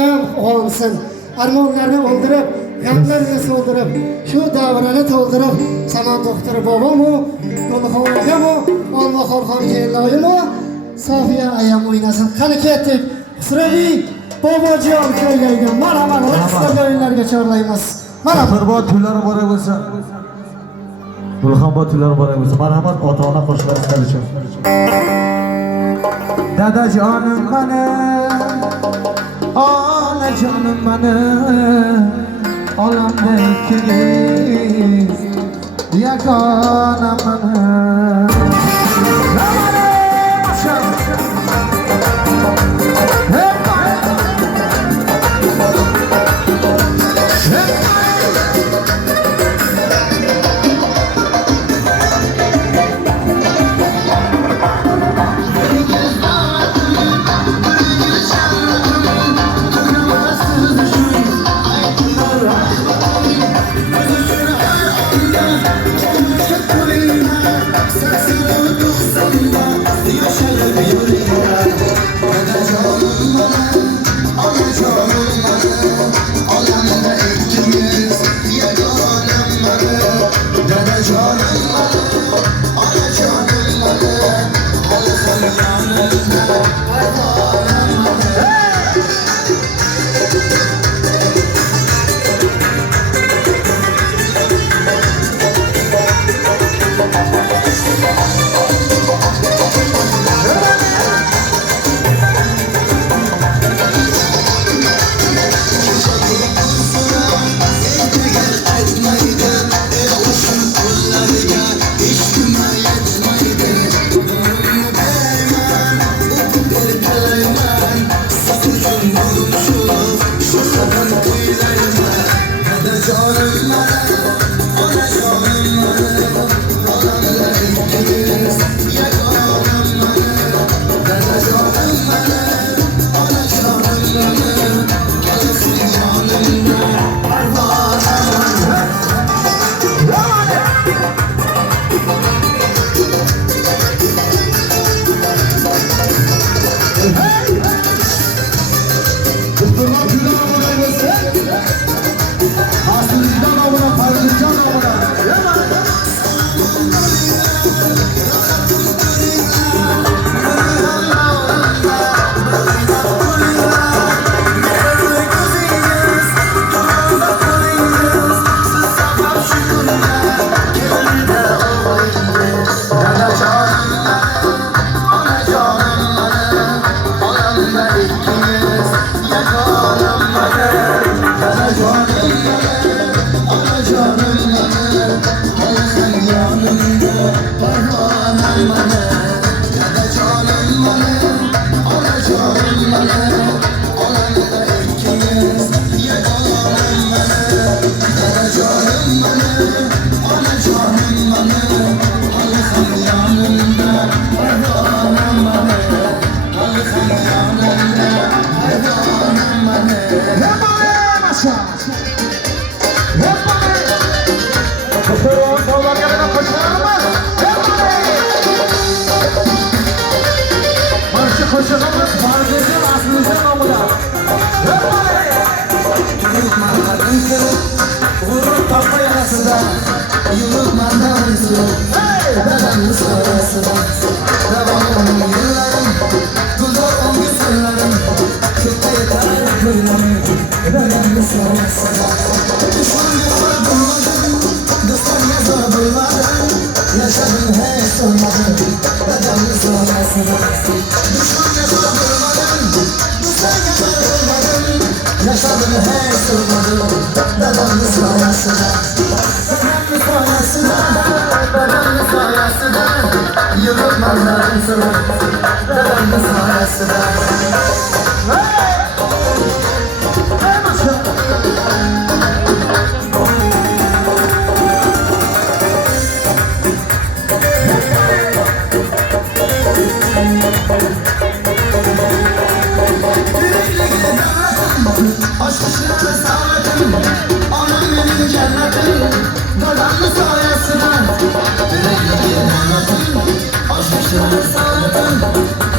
olsun. Armağanlarını oldurup, gamlarını soldurup, şu davranı toldurup, Saman doktoru babamı, Gülhan'ı, Alma Korkan Cellay'ı, Safiye ayağım oynasın. Kanık ettik. Sıravi babacığım köyleydi. Marhaban, kısa oyunlarga çağırlayımız. Marhaban. Turbo tüyleri bora bo'lsa. Gulxanbo tüyleri bora bo'lsa. Marhamat ota-ona qo'shiqlar için. Dadajonim benim, onajonim benim, olamda ikimiz, yagona benim.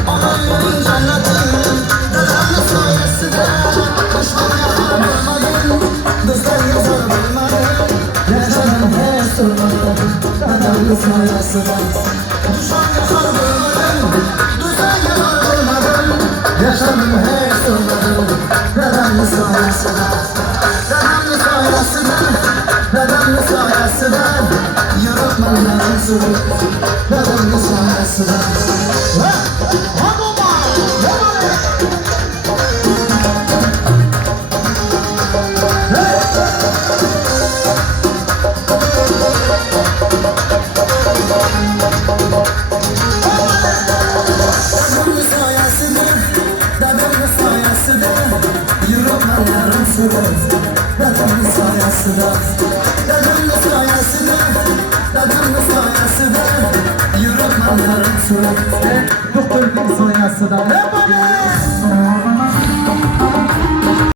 Anam benim cennetim, dedemle sayesinde Dedemli sayesinde Düşmanca sarılmadım Düzeye sarılmadım Yaşadım hiç durmadım Dedemli sayesinde Dedemli sayesinde Dedemli sayesinde Yaratmalarım sürüp Dedemli sayesinde Hanıma! Dedemli sayesinde Dedemli sayesinde Yaratmalarım sürüp Dedemli sayesinde Dedemli sayesinde Dedemli sayesinde Yaratmalarım sürüp Doktor bir sayesinde. Ne bana?